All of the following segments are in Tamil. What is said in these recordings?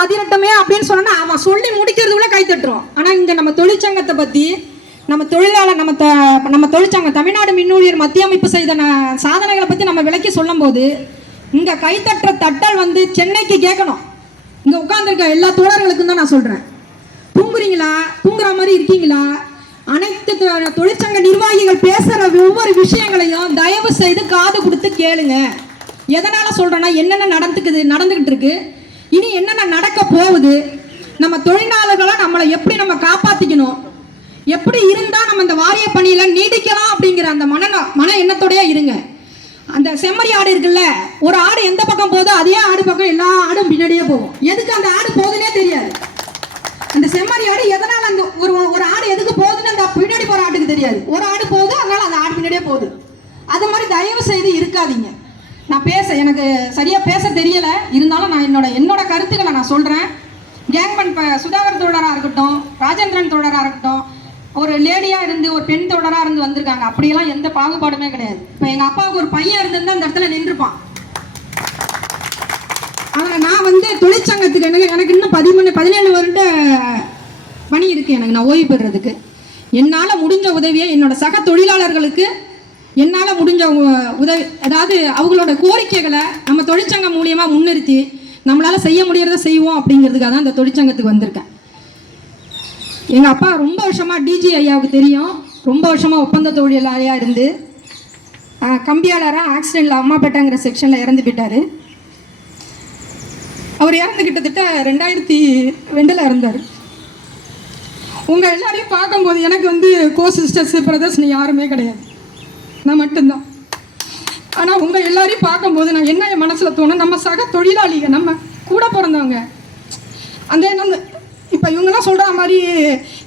மதிரட்டமே அப்படின்னு சொன்னா அவன் சொல்லி முடிக்கிறதுக்குள்ள கை தட்டுறோம். ஆனா இங்க நம்ம தொழிற்சங்கத்தை பத்தி, நம்ம தொழிலாளர், நம்ம தொழிற்சங்கம் தமிழ்நாடு மின்னூழியர் மத்திய அமைப்பு செய்த சாதனைகளை பத்தி நம்ம விளக்கி சொல்லும் போது இங்க கைத்தட்டுற தட்டல் வந்து சென்னைக்கு கேட்கணும். இங்க உட்கார்ந்துருக்க எல்லா தோழர்களுக்கும் தான் நான் சொல்றேன். தூங்குறீங்களா, தூங்குற மாதிரி இருக்கீங்களா? அனைத்து தொழிற்சங்க நிர்வாகிகள் பேசுற ஒவ்வொரு விஷயங்களையும் தயவு செய்து காது கொடுத்து கேளுங்க. எதனால சொல்றேன்னா, என்னென்ன நடந்துகிட்டு இருக்கு, இனி என்னென்ன நடக்க போகுது, நம்ம தொழிலாளர்களை நம்மளை எப்படி நம்ம காப்பாத்திக்கணும், எப்படி இருந்தா நம்ம இந்த வாரிய பணியில நீடிக்கலாம் அப்படிங்கிற அந்த மன எண்ணத்தோடய இருங்க. அந்த செம்மறி ஆடு இருக்குல்ல, ஒரு ஆடு எந்த பக்கம் போதோ அதே ஆடு பக்கம் எல்லா ஆடும் பின்னாடியே போகும். எதுக்கு அந்த ஆடு போகுதுன்னே தெரியாது. அந்த செம்மறி ஆடு எதனால அந்த ஒரு ஆடு எதுக்கு போகுதுன்னு அந்த பின்னாடி போற ஆட்டுக்கு தெரியாது. ஒரு ஆடு போகுது, அதனால அந்த ஆடு பின்னாடியே போகுது. அது மாதிரி தயவு செய்து இருக்காதீங்க. நான் எனக்கு சரியா பேச தெரியல, இருந்தாலும் நான் என்னோட கருத்துக்களை நான் சொல்றேன். கேங்மேன் சுதாகர் தோழரா இருக்கட்டும், ராஜேந்திரன் தோழரா இருக்கட்டும், ஒரு லேடியா இருந்து ஒரு பெண் தோழரா இருந்து வந்திருக்காங்க. அப்படியெல்லாம் எந்த பாகுபாடுமே கிடையாது. இப்போ எங்க அப்பாவுக்கு ஒரு பையன் இருந்திருந்தா அந்த இடத்துல நின்றுப்பான். ஆனால் நான் வந்து தொழிற்சங்கத்துக்கு எனக்கு இன்னும் 17 வருட பணி இருக்கு. நான் ஓய்வு பெறுறதுக்கு என்னால் முடிஞ்ச உதவியை என்னோட சக தொழிலாளர்களுக்கு என்னால் முடிஞ்ச உதவி, அதாவது அவங்களோட கோரிக்கைகளை நம்ம தொழிற்சங்கம் மூலியமாக முன்னிறுத்தி நம்மளால் செய்ய முடியறத செய்வோம் அப்படிங்கிறதுக்காக தான் இந்த தொழிற்சங்கத்துக்கு வந்திருக்கேன். எங்கள் அப்பா ரொம்ப வருஷமாக டிஜி ஐயாவுக்கு தெரியும். ரொம்ப வருஷமாக ஒப்பந்த தொழிலாளியாக இருந்து கம்பியாளராக ஆக்சிடென்ட்டில் அம்மாப்பேட்டைங்கிற செக்ஷனில் இறந்து போயிட்டார். அவர் இறந்து கிட்டத்தட்ட 2002 இறந்தார். உங்கள் எல்லாரையும் பார்க்கும்போது எனக்கு வந்து கோ சிஸ்டர்ஸ் பிரதர்ஸ்னு யாருமே கிடையாது, நான் மட்டும்தான். ஆனால் உங்கள் எல்லாரையும் பார்க்கும்போது நான் என்ன என் மனசில் தோணும், நம்ம சக தொழிலாளிகள், நம்ம கூட பிறந்தவங்க. அந்த இப்போ இவங்கெல்லாம் சொல்கிற மாதிரி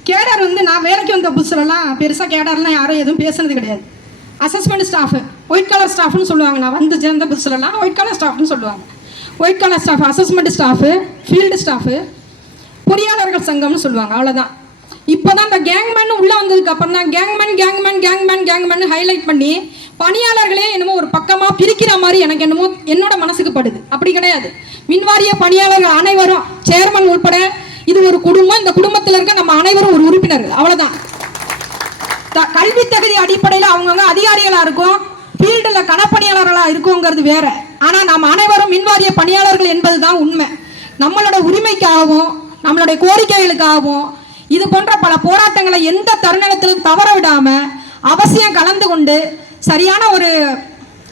கேடர் வந்து நான் வேலைக்கு வந்த புதுசுலலாம் பெருசாக கேடர்லாம் யாரும் எதுவும் பேசுனது கிடையாது. அசஸ்மெண்ட் ஸ்டாஃபு, ஒயிட் கலர் ஸ்டாஃப்னு சொல்லுவாங்க. நான் வந்து சேர்ந்த புதுசுலலாம் ஒயிட் கலர் ஸ்டாஃப்னு சொல்லுவாங்க. White colour staff, assessment staff, field staff, பொறியாளர்கள் சங்கம்னு சொல்லுவாங்க. அவ்வளோதான். இப்போ தான் இந்த கேங்மேன் உள்ளே வந்ததுக்கு அப்புறம் தான் கேங்மேன் ஹைலைட் பண்ணி பணியாளர்களே என்னமோ ஒரு பக்கமாக பிரிக்கிற மாதிரி எனக்கு என்னமோ என்னோட மனசுக்கு படுது. அப்படி கிடையாது. மின்வாரிய பணியாளர்கள் அனைவரும், சேர்மன் உள்பட, இது ஒரு குடும்பம். இந்த குடும்பத்தில் இருக்க நம்ம அனைவரும் ஒரு உறுப்பினர்கள். அவ்வளோதான். கல்வி தகுதி அடிப்படையில் அவங்கவுங்க அதிகாரிகளாக இருக்கும், ஃபீல்டில் களப்பணியாளர்களாக இருக்குங்கிறது வேற. ஆனால் நம்ம அனைவரும் மின்வாரிய பணியாளர்கள் என்பது தான் உண்மை. நம்மளோட உரிமைக்காகவும் நம்மளுடைய கோரிக்கைகளுக்காகவும் இது போன்ற பல போராட்டங்களை எந்த தருணத்திலும் தவற விடாம அவசியம் கலந்து கொண்டு சரியான ஒரு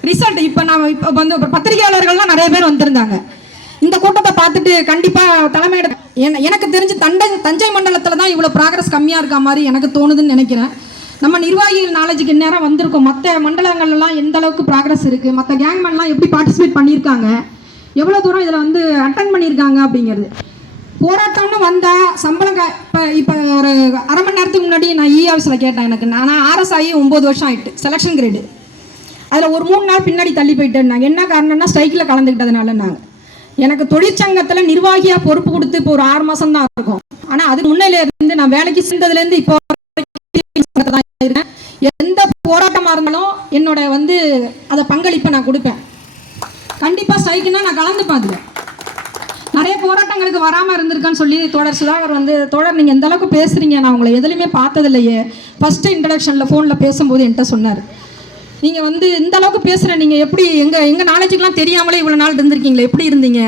ரிசல்ட். இப்போ வந்து பத்திரிகையாளர்கள்லாம் நிறைய பேர் வந்திருந்தாங்க. இந்த கூட்டத்தை பார்த்துட்டு கண்டிப்பாக தலைமையிட எனக்கு தெரிஞ்சு தஞ்சை மண்டலத்தில் தான் இவ்வளோ ப்ராக்ரஸ் கம்மியாக இருக்க மாதிரி எனக்கு தோணுதுன்னு நினைக்கிறேன். நம்ம நிர்வாகிகள் நாலேஜுக்கு நேரம் வந்திருக்கோம். மற்ற மண்டலங்கள்லாம் எந்த அளவுக்கு ப்ராக்ரஸ் இருக்குது, மற்ற கேங்மேன்லாம் எப்படி பார்ட்டிசிபேட் பண்ணியிருக்காங்க, எவ்வளோ தூரம் இதில் வந்து அட்டன் பண்ணியிருக்காங்க அப்படிங்கிறது. போராட்டம்னு வந்தால் சம்பளம் இப்போ ஒரு அரை மணி நேரத்துக்கு முன்னாடி நான் ஆஃபீஸில் கேட்டேன். நான் ஆர்எஸ் ஆகி 9 வருஷம் ஆகிட்டு, செலெக்ஷன் கிரேடு. அதில் ஒரு 3 நாள் பின்னாடி தள்ளி போயிட்டேன். நாங்கள் என்ன காரணம்னா ஸ்ட்ரைக்கில் கலந்துக்கிட்டதுனால. நாங்கள் எனக்கு தொழிற்சங்கத்தில் நிர்வாகியாக பொறுப்பு கொடுத்து இப்போ ஒரு 6 மாதம் தான் இருக்கும். ஆனால் அதுக்கு முன்னிலேருந்து நான் வேலைக்கு சேர்ந்ததுலேருந்து இப்போ தான் இருக்கேன். எந்த போராட்டமாக இருந்தாலும் என்னோட வந்து அதை பங்களிப்பை நான் கொடுப்பேன். கண்டிப்பாக ஸ்ட்ரைக்குன்னா நான் கலந்துப்பேன். அதில் நிறைய போராட்டங்களுக்கு வராமல் இருந்திருக்கான்னு சொல்லி தோழர் சுதாகர் வந்து, தோழர் நீங்கள் எந்த அளவுக்கு பேசுகிறீங்க, நான் உங்களை எதுலையுமே பார்த்ததில்லையே, ஃபஸ்ட்டு இன்ட்ரடக்ஷனில் ஃபோனில் பேசும்போது என்கிட்ட சொன்னார், நீங்கள் வந்து இந்த அளவுக்கு பேசுகிறேன், நீங்கள் எப்படி எங்கள் நாலேஜுக்கெலாம் தெரியாமலே இவ்வளோ நாள் இருந்திருக்கீங்களே, எப்படி இருந்தீங்க,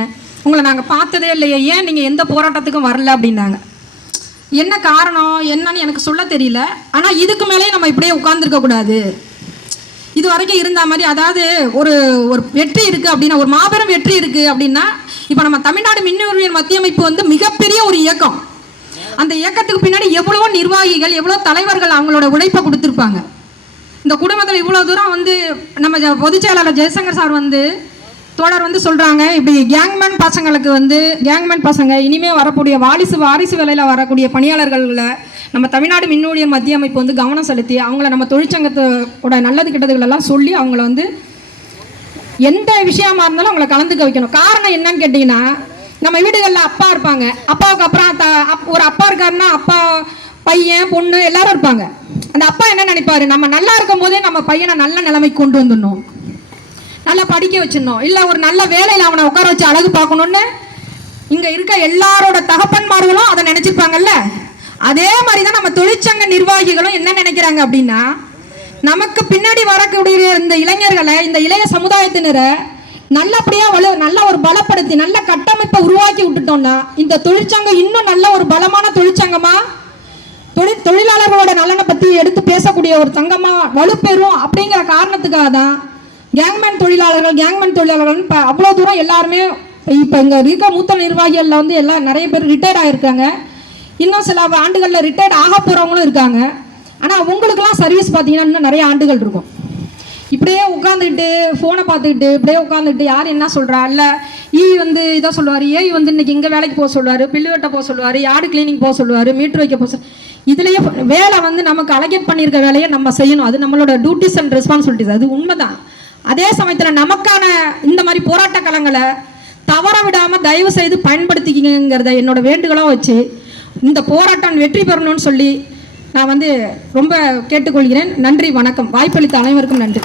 உங்களை நாங்கள் பார்த்ததே இல்லையே, ஏன் நீங்கள் எந்த போராட்டத்துக்கும் வரல அப்படின்னாங்க. என்ன காரணம் என்னன்னு எனக்கு சொல்ல தெரியல. ஆனால் இதுக்கு மேலே நம்ம இப்படியே உட்கார்ந்துருக்கக்கூடாது. இது வரைக்கும் இருந்த மாதிரி, அதாவது ஒரு வெற்றி இருக்குது அப்படின்னா, ஒரு மாபெரும் வெற்றி இருக்குது அப்படின்னா, இப்போ நம்ம தமிழ்நாடு மின்னூழியர் மத்திய அமைப்பு வந்து மிகப்பெரிய ஒரு இயக்கம். அந்த இயக்கத்துக்கு பின்னாடி எவ்வளவோ நிர்வாகிகள், எவ்வளோ தலைவர்கள் அவங்களோட உழைப்பை கொடுத்துருப்பாங்க. இந்த குடும்பத்தில் இவ்வளோ தூரம் வந்து நம்ம பொதுச் செயலாளர் ஜெயசங்கர் சார் வந்து தோழர் வந்து சொல்கிறாங்க, இப்படி கேங்மேன் பசங்களுக்கு வந்து கேங்மேன் பசங்க இனிமேல் வரக்கூடிய வாரிசு வேலையில் வரக்கூடிய பணியாளர்களில் நம்ம தமிழ்நாடு மின்னூழியர் மத்திய அமைப்பு வந்து கவனம் செலுத்தி அவங்கள நம்ம தொழிற்சங்கத்தோட நல்லது கெட்டதுகளெல்லாம் சொல்லி அவங்கள வந்து எந்த விஷயமா இருந்தாலும் அவங்கள கலந்துக்க வைக்கணும். காரணம் என்னன்னு கேட்டிங்கன்னா, நம்ம வீடுகளில் அப்பா இருப்பாங்க, அப்பாவுக்கு அப்புறம் ஒரு அப்பா இருக்காருன்னா அப்பா, பையன், பொண்ணு எல்லாரும் இருப்பாங்க. அந்த அப்பா என்ன நினைப்பாரு, நம்ம நல்லா இருக்கும் போதே நம்ம பையனை நல்ல நிலைமைக்கு கொண்டு வந்துடணும், நல்லா படிக்க வச்சிடணும், இல்லை ஒரு நல்ல வேலையில் அவனை உட்கார வச்சு அழகு பார்க்கணுன்னு இங்க இருக்க எல்லாரோட தகப்பன்மார்களும் அதை நினைச்சிருப்பாங்கல்ல. அதே மாதிரி தான் நம்ம தொழிற்சங்க நிர்வாகிகளும் என்ன நினைக்கிறாங்க அப்படின்னா, நமக்கு பின்னாடி வரக்கூடிய இந்த இளைஞர்களை, இந்த இளைய சமுதாயத்தினரை நல்லபடியா நல்ல ஒரு பலப்படுத்தி நல்ல கட்டமைப்பை உருவாக்கி விட்டுட்டோம்னா இந்த தொழிற்சங்கம் இன்னும் நல்ல ஒரு பலமான தொழிற்சங்கமா, தொழிலாளர்களோட நலனை பத்தி எடுத்து பேசக்கூடிய ஒரு சங்கமா வலுப்பெறும். அப்படிங்கிற காரணத்துக்காக தான் கேங்மேன் தொழிலாளர்கள் அவ்வளோ தூரம் எல்லாருமே இப்போ இங்கே இருக்க மூத்த நிர்வாகிகளில் வந்து எல்லாம் நிறைய பேர் ரிட்டையர்ட் ஆகிருக்காங்க. இன்னும் சில ஆண்டுகளில் ரிட்டையர்ட் ஆக போகிறவங்களும் இருக்காங்க. ஆனால் உங்களுக்கெல்லாம் சர்வீஸ் பார்த்தீங்கன்னா இன்னும் நிறைய ஆண்டுகள் இருக்கும். இப்படியே உட்காந்துக்கிட்டு ஃபோனை பார்த்துக்கிட்டு இப்படியே உட்காந்துக்கிட்டு யார் என்ன சொல்கிறா, இல்லை வந்து இதை சொல்லுவார், வந்து இன்னைக்கு இங்கே வேலைக்கு போக சொல்லுவார், பில்லு வெட்ட போக சொல்லுவார், யார்டு கிளீனிங் போக சொல்லுவார், மீட்ரு வைக்க போக இதுலேயே வேலை வந்து நமக்கு அலகேட் பண்ணியிருக்க வேலையை நம்ம செய்யணும். அது நம்மளோட டியூட்டிஸ் அண்ட் ரெஸ்பான்சிபிலிட்டிஸ், அது உண்மைதான். அதே சமயத்தில் நமக்கான இந்த மாதிரி போராட்ட களங்களை தவற விடாமல் தயவு செய்து பயன்படுத்திக்கிங்கிறத என்னோட வேண்டுகோளாக வச்சு இந்த போராட்டம் வெற்றி பெறணும்னு சொல்லி நான் வந்து ரொம்ப கேட்டுக்கொள்கிறேன். நன்றி, வணக்கம். வாய்ப்பளித்த அனைவருக்கும் நன்றி.